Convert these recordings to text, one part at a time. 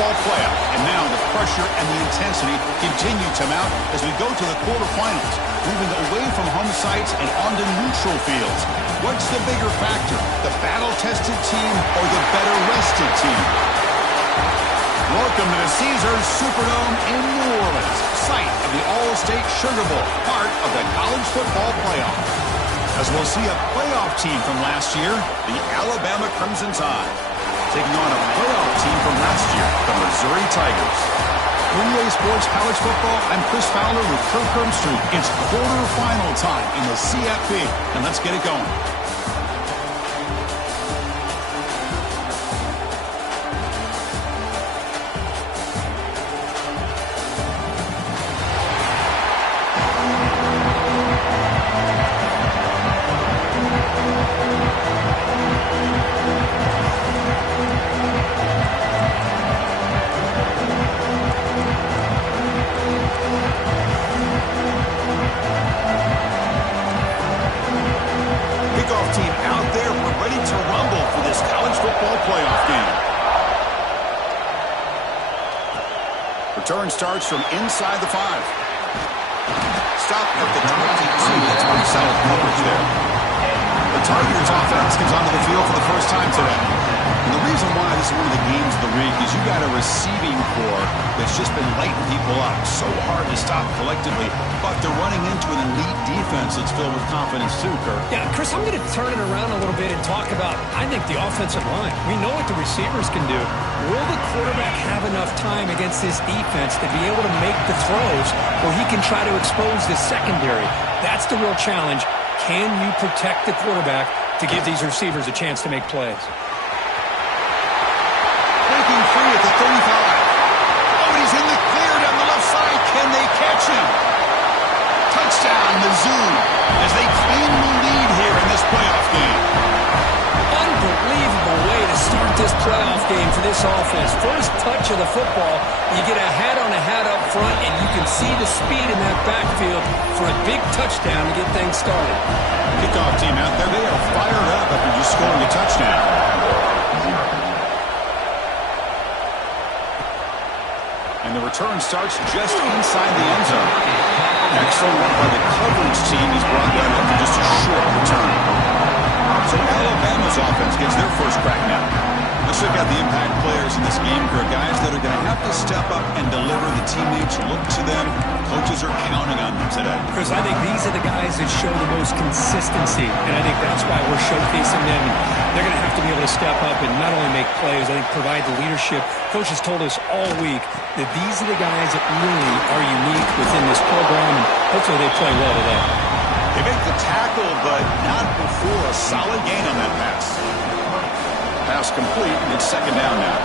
Football Playoff. And now the pressure and the intensity continue to mount as we go to the quarterfinals, moving away from home sites and onto neutral fields. What's the bigger factor, the battle-tested team or the better-rested team? Welcome to the Caesars Superdome in New Orleans, site of the All-State Sugar Bowl, part of the College Football Playoff. As we'll see a playoff team from last year, the Alabama Crimson Tide, taking on a playoff team from last year, the Missouri Tigers. For EA Sports College Football, I'm Chris Fowler with Kirk Herbstreit. It's quarterfinal time in the CFP, and let's get it going. Return starts from inside the 5. Stop at the 22. That's pretty solid coverage there. The Tigers offense comes onto the field for the first time today. And the reason why this is one of the games of the week is you got a receiving core that's just been lighting people up. So hard to stop collectively, but they're running into an elite defense that's filled with confidence too, Kirk. Yeah, Chris, I'm going to turn it around a little bit and talk about, I think, the offensive line. We know what the receivers can do. Will the quarterback have enough time against this defense to be able to make the throws where he can try to expose the secondary? That's the real challenge. Can you protect the quarterback to give these receivers a chance to make plays? Breaking free at the 35. Oh, he's in the clear down the left side. Can they catch him? Touchdown, Mizzou, as they claim the lead here in this playoff game. Unbelievable way to start this playoff game for this offense. First touch of the football, you get a hat on a hat up front, and you can see the speed in that backfield for a big touchdown to get things started. Kickoff team out there, they are fired up after just scoring a touchdown. And the return starts just inside the end zone. Excellent work by the coverage team. He's brought down after just a short return. So Alabama's offense gets their first crack now. Let's look at the impact players in this game, guys that are going to have to step up and deliver. The teammates look to them. Coaches are counting on them today. Chris, I think these are the guys that show the most consistency, and I think that's why we're showcasing them. They're going to have to be able to step up and not only make plays, I think provide the leadership. Coach has told us all week that these are the guys that really are unique within this program, and hopefully they play well today. They make the tackle, but not before a solid gain on that pass. Pass complete, and it's second down now.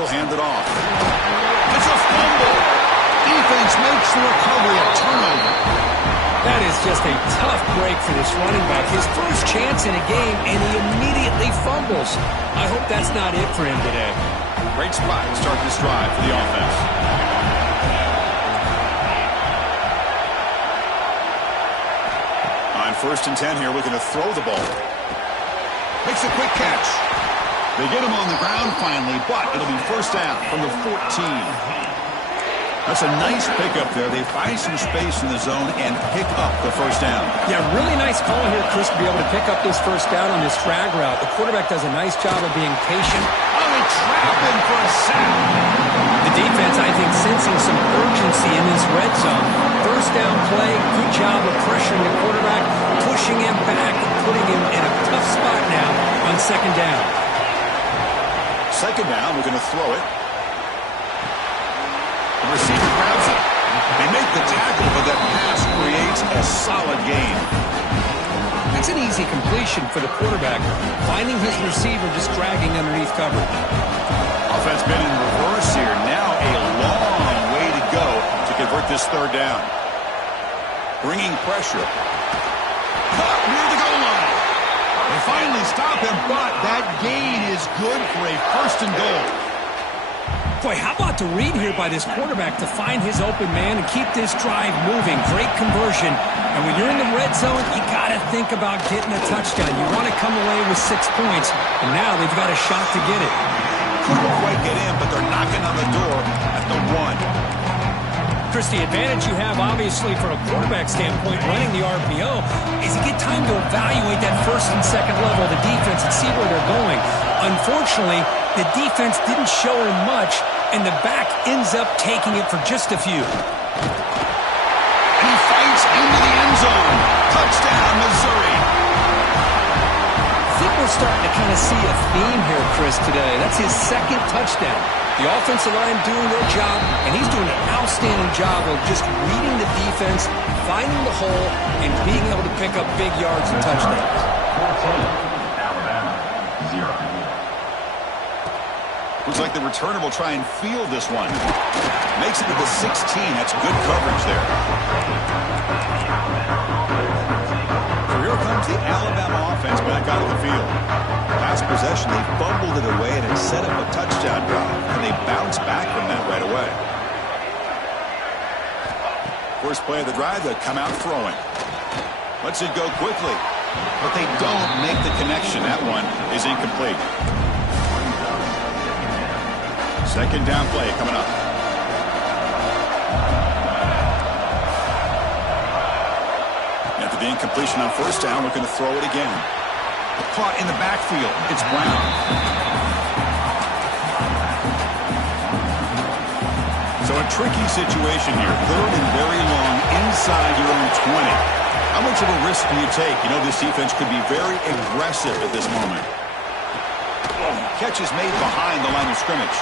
He'll hand it off. It's a fumble. Defense makes the recovery, a turnover. That is just a tough break for this running back. His first chance in a game, and he immediately fumbles. I hope that's not it for him today. Great spot to start this drive for the offense. On 1st and 10 here, looking to throw the ball. Makes a quick catch. They get him on the ground finally, but it'll be first down from the 14. That's a nice pickup there. They find some space in the zone and pick up the first down. Yeah, really nice call here, Chris, to be able to pick up this first down on this drag route. The quarterback does a nice job of being patient. Oh, they trap him for a sack. The defense, I think, sensing some urgency in this red zone. First down play, good job of pressuring the quarterback, pushing him back, putting him in a tough spot now on second down. Second down, we're going to throw it. The receiver grabs it. They make the tackle, but that pass creates a solid gain. That's an easy completion for the quarterback, finding his receiver just dragging underneath coverage. Offense been in reverse here. Now a long way to go to convert this third down. Bringing pressure. Caught near the goal line. They finally stop him, but that gain is good for a 1st and goal. Boy, how about the read here by this quarterback to find his open man and keep this drive moving. Great conversion. And when you're in the red zone, you got to think about getting a touchdown. You want to come away with 6 points, and now they've got a shot to get it. Couldn't quite get in, but they're knocking on the door at the 1. Chris, the advantage you have, obviously, from a quarterback standpoint, running the RPO, is you get time to evaluate that first and second level of the defense and see where they're going. Unfortunately, the defense didn't show him much, and the back ends up taking it for just a few. And he fights into the end zone. Touchdown, Missouri. I think we're starting to kind of see a theme here, Chris, today. That's his second touchdown. The offensive line doing their job, and he's doing an outstanding job of just reading the defense, finding the hole, and being able to pick up big yards and touchdowns. Alabama, 0. Looks like the returner will try and field this one. Makes it to the 16. That's good coverage there. So here comes the Alabama offense back out of the field. Last possession, they fumbled it away and it set up a touchdown drive. And they bounced back from that right away. First play of the drive, they come out throwing. Lets it go quickly. But they don't make the connection. That one is incomplete. Second down play coming up. After the incompletion on first down, looking to throw it again. Caught in the backfield. It's Brown. So a tricky situation here. Third and very long inside your own 20. How much of a risk do you take? You know this defense could be very aggressive at this moment. Catch is made behind the line of scrimmage.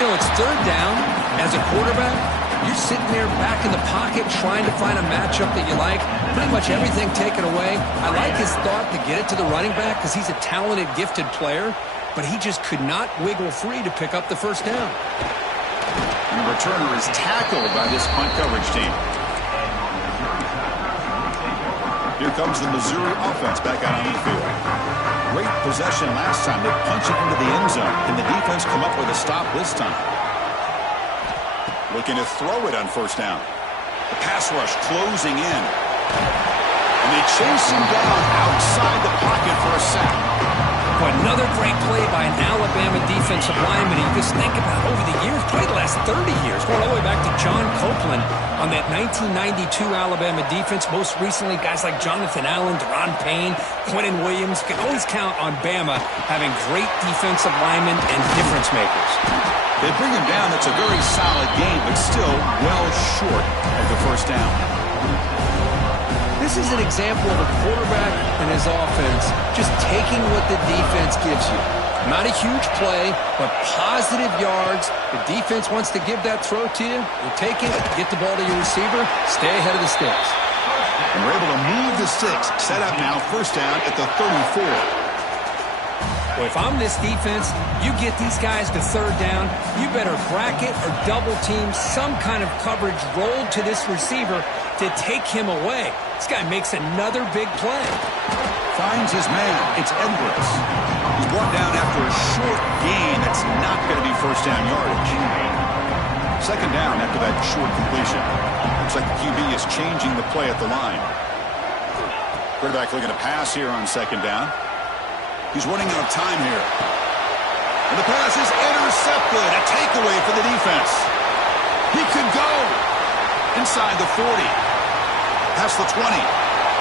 You know, it's third down. As a quarterback, you're sitting there back in the pocket trying to find a matchup that you like. Pretty much everything taken away. I like his thought to get it to the running back because he's a talented, gifted player, but he just could not wiggle free to pick up the first down. And the returner is tackled by this punt coverage team. Here comes the Missouri offense back out on the field. Great possession last time. They punch it into the end zone. Can the defense come up with a stop this time? Looking to throw it on first down. The pass rush closing in. And they chase him down outside the pocket for a sack. Another great play by an Alabama defensive lineman. You just think about over the years, probably the last 30 years, going all the way back to John Copeland on that 1992 Alabama defense. Most recently, guys like Jonathan Allen, Deron Payne, Quentin Williams. You can always count on Bama having great defensive linemen and difference makers. They bring him down. That's a very solid game, but still well short of the first down. This is an example of a quarterback and his offense just taking what the defense gives you. Not a huge play, but positive yards. The defense wants to give that throw to you. You take it, get the ball to your receiver, stay ahead of the sticks. And we're able to move the sticks. Set up now, first down at the 34. Well, if I'm this defense, you get these guys to third down, you better bracket or double team some kind of coverage rolled to this receiver to take him away. This guy makes another big play. Finds his man. It's Edwards. He's brought down after a short gain. That's not going to be first down yardage. Second down after that short completion. Looks like the QB is changing the play at the line. Quarterback looking to pass here on second down. He's running out of time here. And the pass is intercepted. A takeaway for the defense. He could go inside the 40. Past the 20.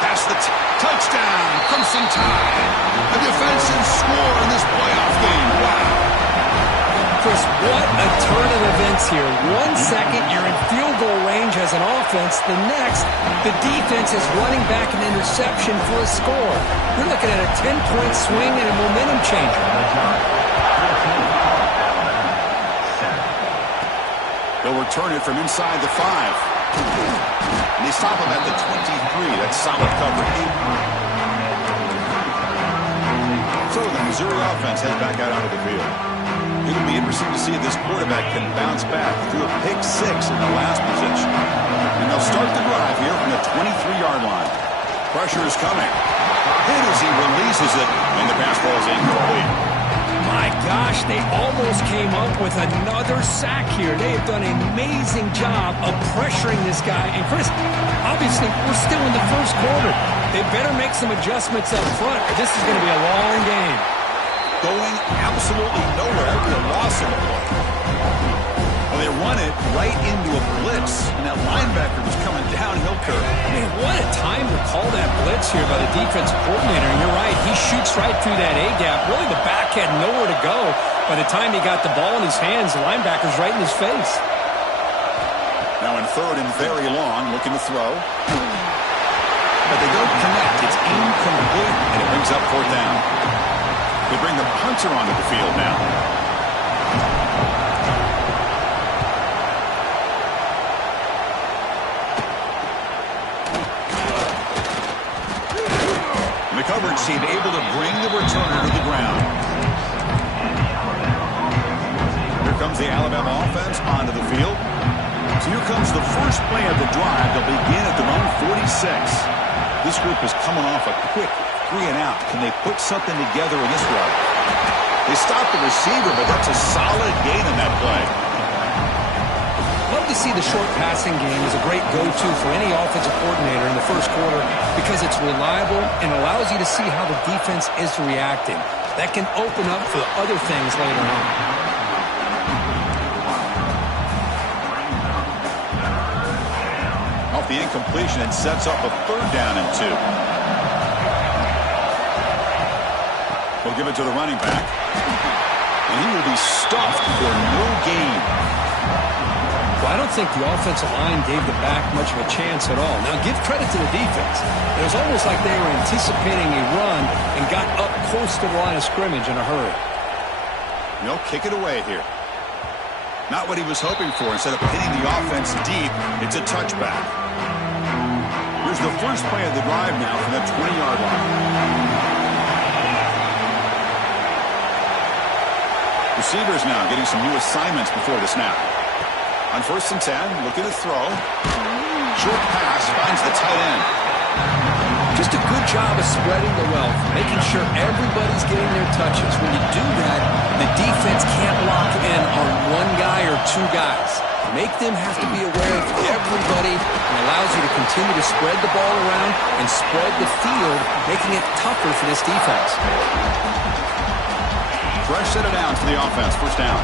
Past the touchdown. Crimson Tide. A defensive score in this playoff game. Wow. Chris, what a turn of events here. 1 second, you're in field goal range as an offense. The next, the defense is running back an interception for a score. You're looking at a 10-point swing and a momentum changer. They'll return it from inside the 5. And they stop him at the 23. That's solid coverage. So the Missouri offense heads back out onto the field. It'll be interesting to see if this quarterback can bounce back through a pick 6 in the last possession. And they'll start the drive here from the 23-yard line. Pressure is coming. Hit as he releases it, and the pass ball is incomplete. My gosh, they almost came up with another sack here. They have done an amazing job of pressuring this guy. And, Chris, obviously, we're still in the first quarter. They better make some adjustments up front. This is going to be a long game. Going absolutely nowhere with a loss in the play. Well, they run it right into a blitz, and that linebacker was coming downhill curve. Man, what a time to call that blitz here by the defensive coordinator. And you're right, he shoots right through that A-gap. Really, the back had nowhere to go. By the time he got the ball in his hands, the linebacker's right in his face. Now in third and very long, looking to throw. But they don't connect. It's incomplete, and it brings up fourth down. They bring the punter onto the field now. The coverage team able to bring the returner to the ground. Here comes the Alabama offense onto the field. So here comes the first play of the drive. They'll begin at their own 46. This group is coming off a quick 3-and-out. Can they put something together in this run? They stop the receiver, but that's a solid gain in that play. Love to see the short passing game as a great go-to for any offensive coordinator in the first quarter because it's reliable and allows you to see how the defense is reacting. That can open up for other things later on. Off the incompletion, and sets up a third down and 2. We'll give it to the running back. And he will be stuffed for no gain. Well, I don't think the offensive line gave the back much of a chance at all. Now, give credit to the defense. It was almost like they were anticipating a run and got up close to the line of scrimmage in a hurry. They'll kick it away here. Not what he was hoping for. Instead of hitting the offense deep, it's a touchback. Here's the first play of the drive now from the 20-yard line. Receivers now getting some new assignments before the snap. On 1st and 10, looking to throw. Short pass finds the tight end. Just a good job of spreading the wealth, making sure everybody's getting their touches. When you do that, the defense can't lock in on one guy or two guys. Make them have to be aware of everybody and allows you to continue to spread the ball around and spread the field, making it tougher for this defense. Fresh set of downs for the offense. First down.